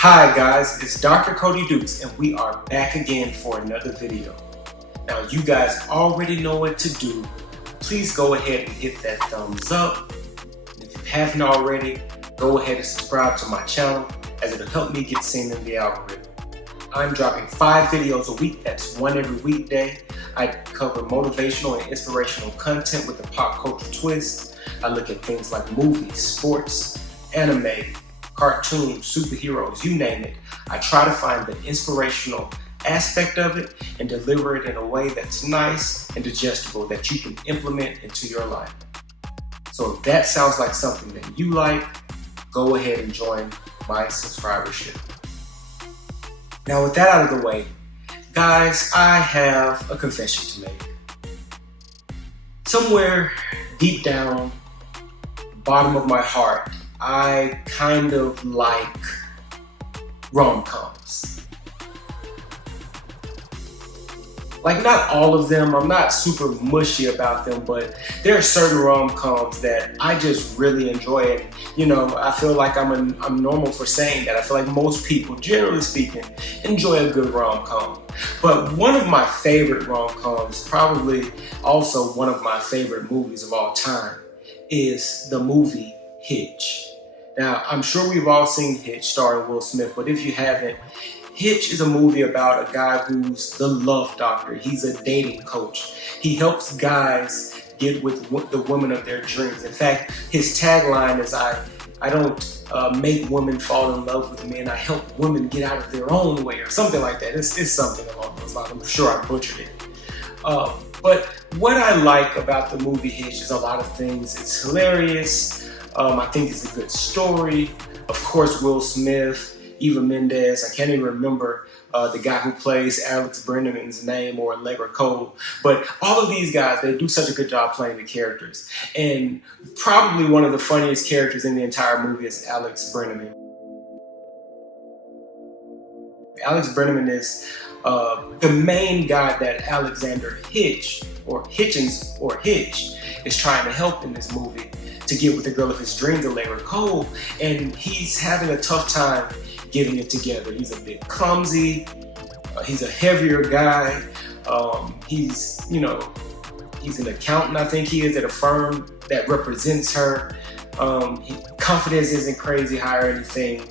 Hi guys, it's Dr. Cody Dukes and we are back again for another video. Now you guys already know what to do. Please go ahead and hit that thumbs up. If you haven't already, go ahead and subscribe to my channel as it'll help me get seen in the algorithm. I'm dropping 5 videos a week, that's one every weekday. I cover motivational and inspirational content with a pop culture twist. I look at things like movies, sports, anime, cartoons, superheroes, you name it. I try to find the inspirational aspect of it and deliver it in a way that's nice and digestible that you can implement into your life. So if that sounds like something that you like, go ahead and join my subscribership. Now with that out of the way, guys, I have a confession to make. Somewhere deep down, bottom of my heart, I kind of like rom-coms. Like not all of them, I'm not super mushy about them, but there are certain rom-coms that I just really enjoy it. You know, I feel like I'm normal for saying that. I feel like most people, generally speaking, enjoy a good rom-com. But one of my favorite rom-coms, probably also one of my favorite movies of all time, is the movie Hitch. Now, I'm sure we've all seen Hitch starring Will Smith, but if you haven't, Hitch is a movie about a guy who's the love doctor. He's a dating coach. He helps guys get with the woman of their dreams. In fact, his tagline is, I don't make women fall in love with men, I help women get out of their own way, or something like that. It's something along those lines. I'm sure I butchered it. But what I like about the movie Hitch is a lot of things. It's hilarious. I think it's a good story. Of course, Will Smith, Eva Mendes, I can't even remember the guy who plays Alex Brenneman's name, or Allegra Cole. But all of these guys, they do such a good job playing the characters. And probably one of the funniest characters in the entire movie is Alex Brenneman. Alex Brenneman is the main guy that Alexander Hitch, or Hitchens, or Hitch, is trying to help in this movie to get with the girl of his dreams, Allegra Cole, and he's having a tough time getting it together. He's a bit clumsy, he's a heavier guy, he's an accountant, I think he is, at a firm that represents her. Confidence isn't crazy high or anything.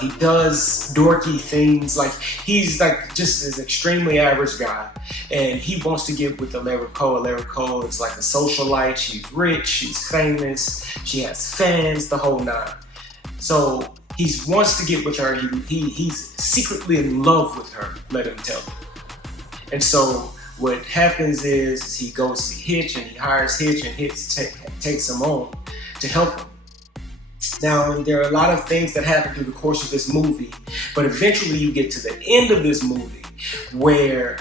He does dorky things, like he's like just this extremely average guy, and he wants to get with Allegra Cole. Allegra Cole is like a socialite. She's rich, she's famous, she has fans, the whole nine. So he wants to get with her. He's secretly in love with her, let him tell you. And so what happens is he goes to Hitch and he hires Hitch, and Hitch takes him on to help him. Now, there are a lot of things that happen through the course of this movie, but eventually you get to the end of this movie where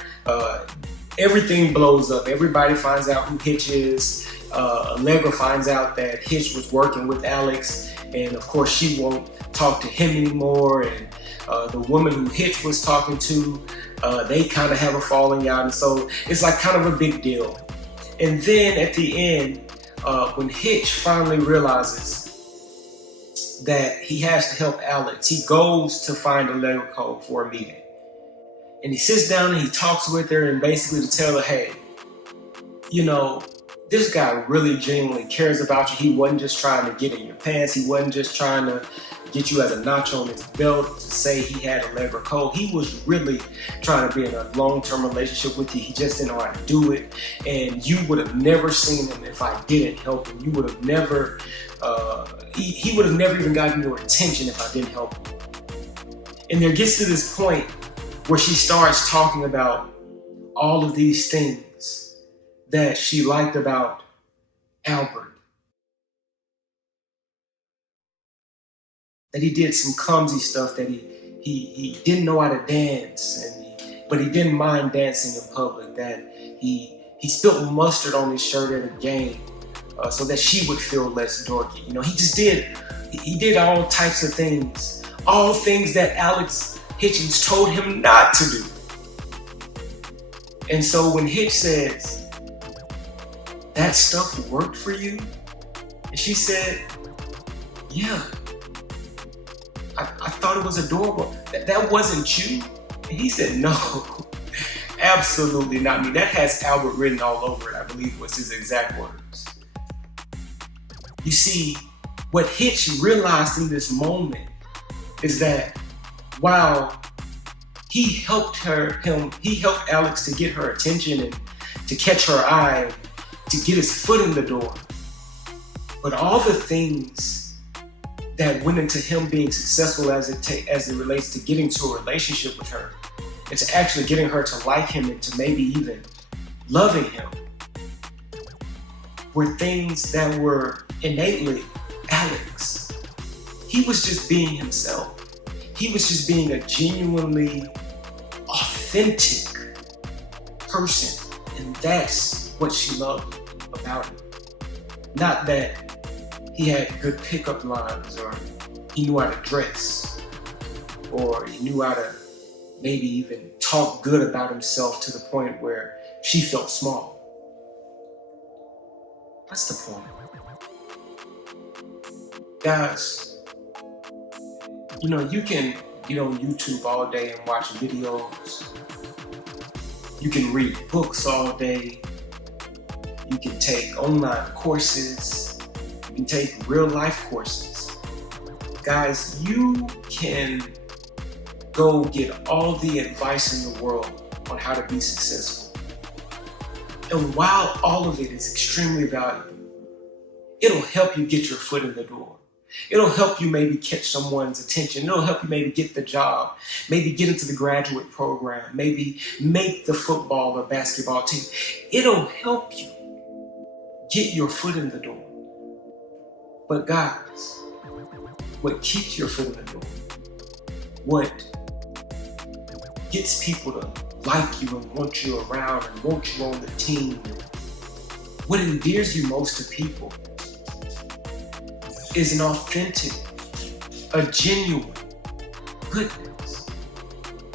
everything blows up. Everybody finds out who Hitch is. Allegra finds out that Hitch was working with Alex, and of course she won't talk to him anymore. And the woman who Hitch was talking to, they kind of have a falling out, and so it's like kind of a big deal. And then at the end, when Hitch finally realizes that he has to help Alex, he goes to find Allegra Cole for a meeting. And he sits down and he talks with her, and basically to tell her, hey, you know, this guy really genuinely cares about you. He wasn't just trying to get in your pants. He wasn't just trying to get you as a notch on his belt to say he had Allegra Cole. He was really trying to be in a long-term relationship with you. He just didn't know how to do it. And you would have never seen him if I didn't help him. You would have never, he would have never even gotten your attention if I didn't help him. And there gets to this point where she starts talking about all of these things that she liked about Albert. That he did some clumsy stuff, that he didn't know how to dance, but he didn't mind dancing in public, that he spilled mustard on his shirt at a game so that she would feel less dorky. You know, he did all types of things, all things that Alex Hitchens told him not to do. And so when Hitch says, that stuff worked for you? And she said, yeah. I thought it was adorable. That wasn't you? And he said, no, absolutely not me. That has Albert written all over it, I believe was his exact words. You see, what Hitch realized in this moment is that while he helped Alex to get her attention and to catch her eye, to get his foot in the door. But all the things that went into him being successful as it relates to getting to a relationship with her, and to actually getting her to like him and to maybe even loving him, were things that were innately Alex. He was just being himself. He was just being a genuinely authentic person. And that's what she loved about him. Not that he had good pickup lines, or he knew how to dress, or he knew how to maybe even talk good about himself to the point where she felt small. That's the point. Guys, you can get on YouTube all day and watch videos. You can read books all day. You can take online courses. You can take real life courses. Guys, you can go get all the advice in the world on how to be successful. And while all of it is extremely valuable, it'll help you get your foot in the door. It'll help you maybe catch someone's attention. It'll help you maybe get the job, maybe get into the graduate program, maybe make the football or basketball team. It'll help you get your foot in the door. But guys, what keeps your foot in the door, what gets people to like you and want you around and want you on the team, what endears you most to people, is an authentic, a genuine goodness,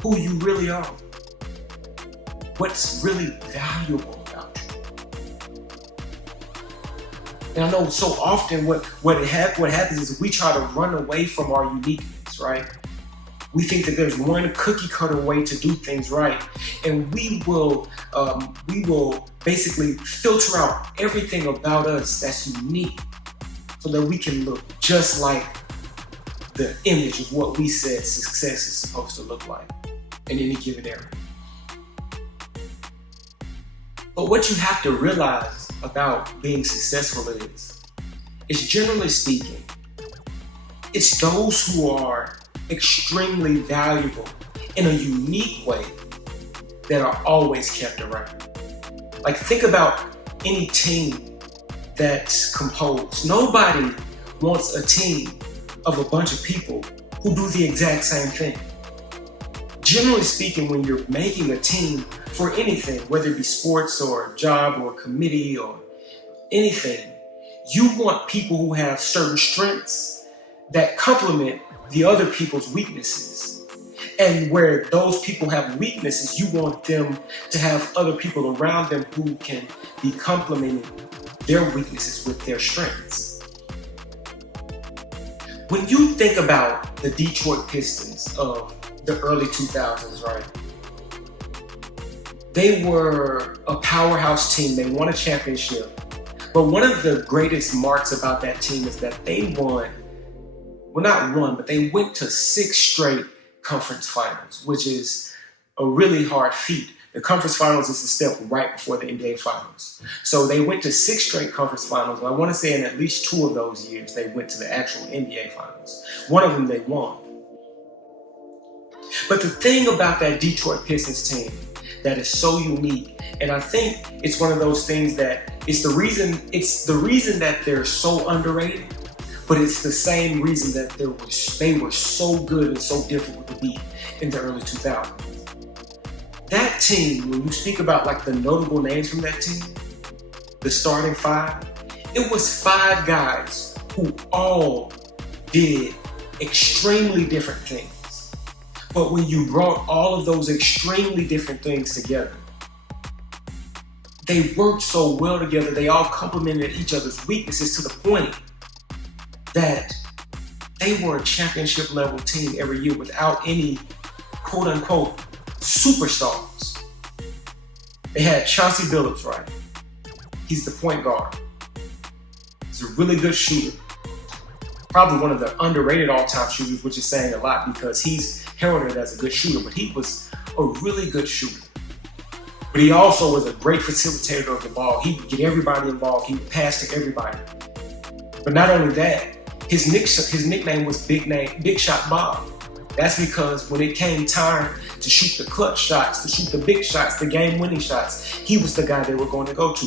who you really are, what's really valuable about you. And I know so often what happens is we try to run away from our uniqueness, right? We think that there's one cookie cutter way to do things right, and we will basically filter out everything about us that's unique, so that we can look just like the image of what we said success is supposed to look like in any given area. But what you have to realize about being successful is generally speaking, it's those who are extremely valuable in a unique way that are always kept around. Like, think about any team that's composed. Nobody wants a team of a bunch of people who do the exact same thing. Generally speaking, when you're making a team for anything, whether it be sports or a job or a committee or anything, you want people who have certain strengths that complement the other people's weaknesses. And where those people have weaknesses, you want them to have other people around them who can be complementing their weaknesses with their strengths. When you think about the Detroit Pistons of the early 2000s, right? They were a powerhouse team. They won a championship. But one of the greatest marks about that team is that they won, well, not one, but they went to 6 straight conference finals, which is a really hard feat. The conference finals is the step right before the NBA finals. So they went to 6 straight conference finals. And I want to say in at least 2 of those years, they went to the actual NBA finals. One of them they won. But the thing about that Detroit Pistons team that is so unique, and I think it's one of those things that it's the reason that they're so underrated, but it's the same reason that they were so good and so difficult to beat in the early 2000s. That team, when you speak about like the notable names from that team, the starting 5, it was 5 guys who all did extremely different things. But when you brought all of those extremely different things together, they worked so well together, they all complemented each other's weaknesses to the point that they they were a championship level team every year without any quote unquote superstars. They had Chauncey Billups, right? He's the point guard. He's a really good shooter. Probably one of the underrated all-time shooters, which is saying a lot because he's heralded as a good shooter, but he was a really good shooter. But he also was a great facilitator of the ball. He would get everybody involved. He would pass to everybody. But not only that, his nickname was Big Shot Bob. That's because when it came time to shoot the clutch shots, to shoot the big shots, the game-winning shots, he was the guy they were going to go to.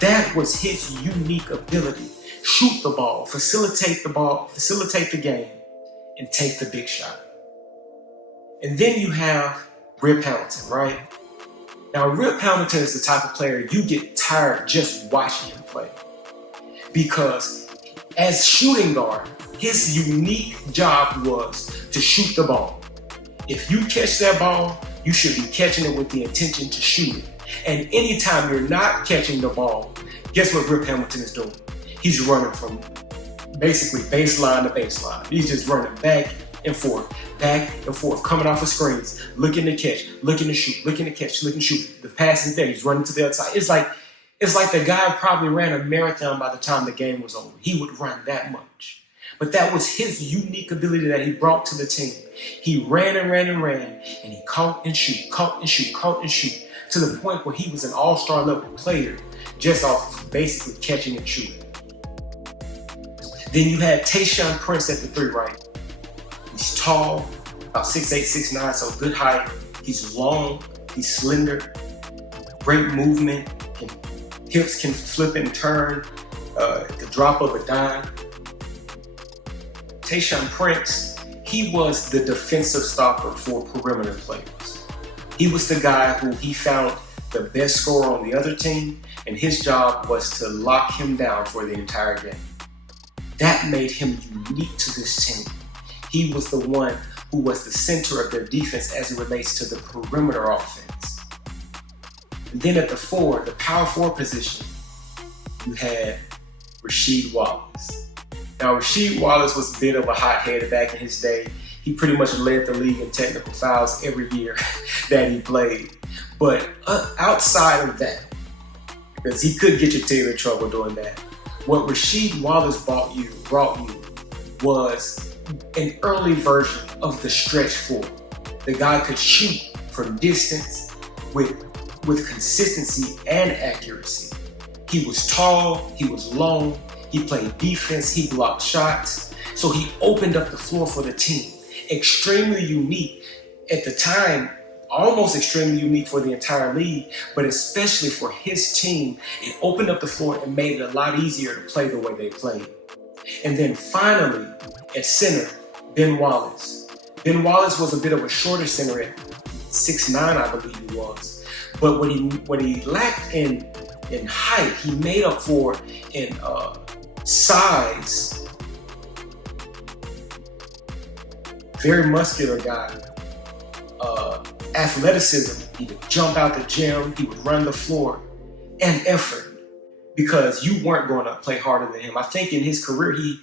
That was his unique ability. Shoot the ball, facilitate the game, and take the big shot. And then you have Rip Hamilton, right? Now, Rip Hamilton is the type of player you get tired just watching him play. Because as shooting guard, his unique job was to shoot the ball. If you catch that ball, you should be catching it with the intention to shoot it. And anytime you're not catching the ball, guess what Rip Hamilton is doing? He's running from basically baseline to baseline. He's just running back and forth, coming off of screens, looking to catch, looking to shoot, looking to catch, looking to shoot. The pass is there. He's running to the other side. It's like the guy probably ran a marathon by the time the game was over. He would run that much. But that was his unique ability that he brought to the team. He ran and ran and ran, and he caught and shoot, to the point where he was an all-star level player just off basically catching and shooting. Then you had Tayshaun Prince at the 3, right? He's tall, about 6'8", 6'9", so good height. He's long, he's slender, great movement, hips can flip and turn, the drop of a dime. Tayshaun Prince, he was the defensive stopper for perimeter players. He was the guy who he found the best scorer on the other team, and his job was to lock him down for the entire game. That made him unique to this team. He was the one who was the center of their defense as it relates to the perimeter offense. And then at the 4, the power forward position, you had Rasheed Wallace. Now, Rasheed Wallace was a bit of a hothead back in his day. He pretty much led the league in technical fouls every year that he played. But outside of that, because he could get your team in trouble doing that, what Rasheed Wallace brought you was an early version of the stretch 4. The guy could shoot from distance with consistency and accuracy. He was tall, he was long, he played defense, he blocked shots. So he opened up the floor for the team. Extremely unique at the time, almost extremely unique for the entire league, but especially for his team, it opened up the floor and made it a lot easier to play the way they played. And then finally, at center, Ben Wallace. Ben Wallace was a bit of a shorter center at 6'9", I believe he was. But what he lacked in height, he made up for in size. Very muscular guy. Athleticism, he would jump out the gym, he would run the floor, and effort, because you weren't going to play harder than him. I think in his career, he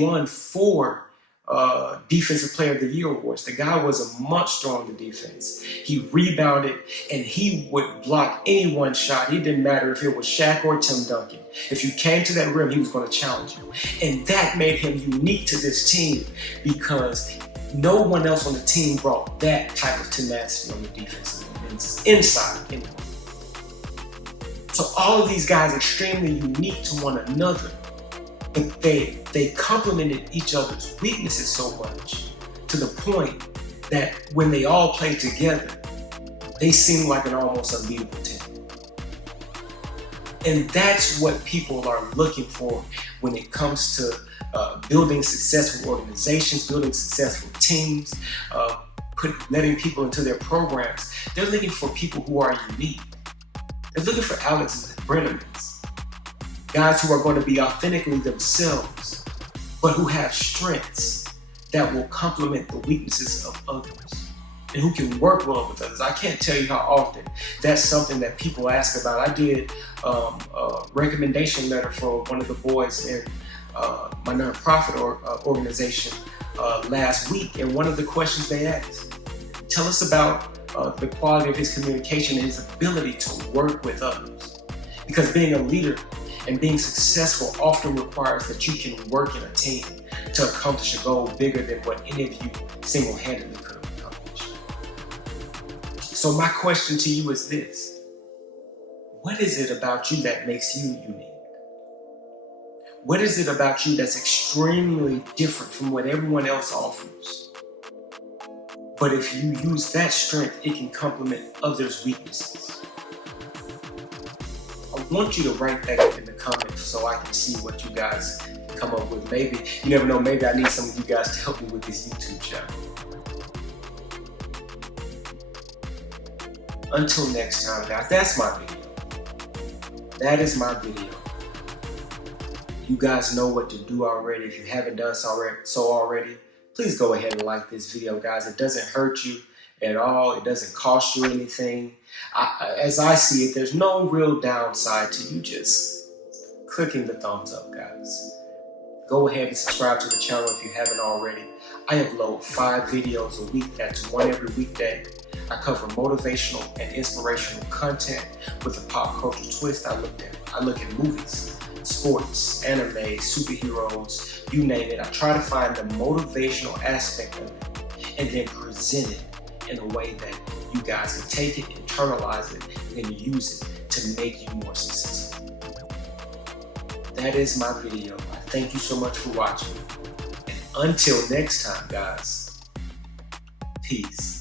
won 4 Defensive Player of the Year awards. The guy was a monster on the defense. He rebounded, and he would block any one shot. It didn't matter if it was Shaq or Tim Duncan. If you came to that rim, he was going to challenge you. And that made him unique to this team, because no one else on the team brought that type of tenacity on the defensive inside anyway. So all of these guys are extremely unique to one another, but they complemented each other's weaknesses so much to the point that when they all played together, they seemed like an almost unbeatable team. And that's what people are looking for when it comes to building successful organizations, building successful teams, letting people into their programs. They're looking for people who are unique. They're looking for Alex Brennemans, guys who are going to be authentically themselves, but who have strengths that will complement the weaknesses of others, and who can work well with others. I can't tell you how often that's something that people ask about. I did a recommendation letter for one of the boys in my nonprofit organization last week, and one of the questions they asked, tell us about the quality of his communication and his ability to work with others. Because being a leader and being successful often requires that you can work in a team to accomplish a goal bigger than what any of you single-handedly could have accomplished. So my question to you is this: what is it about you that makes you unique? What is it about you that's extremely different from what everyone else offers? But if you use that strength, it can complement others' weaknesses. I want you to write that in the comments so I can see what you guys come up with. Maybe, you never know, maybe I need some of you guys to help me with this YouTube channel. Until next time, guys, that's my video. That is my video. You guys know what to do already. If you haven't done so already, please go ahead and like this video, guys. It doesn't hurt you at all. It doesn't cost you anything. As I see it, there's no real downside to you just clicking the thumbs up, guys. Go ahead and subscribe to the channel if you haven't already. I upload 5 videos a week. That's one every weekday. I cover motivational and inspirational content with a pop culture twist. I look at movies, sports, anime, superheroes, you name it. I try to find the motivational aspect of it and then present it in a way that you guys can take it, internalize it, and use it to make you more successful. That is my video. I thank you so much for watching. And until next time, guys, peace.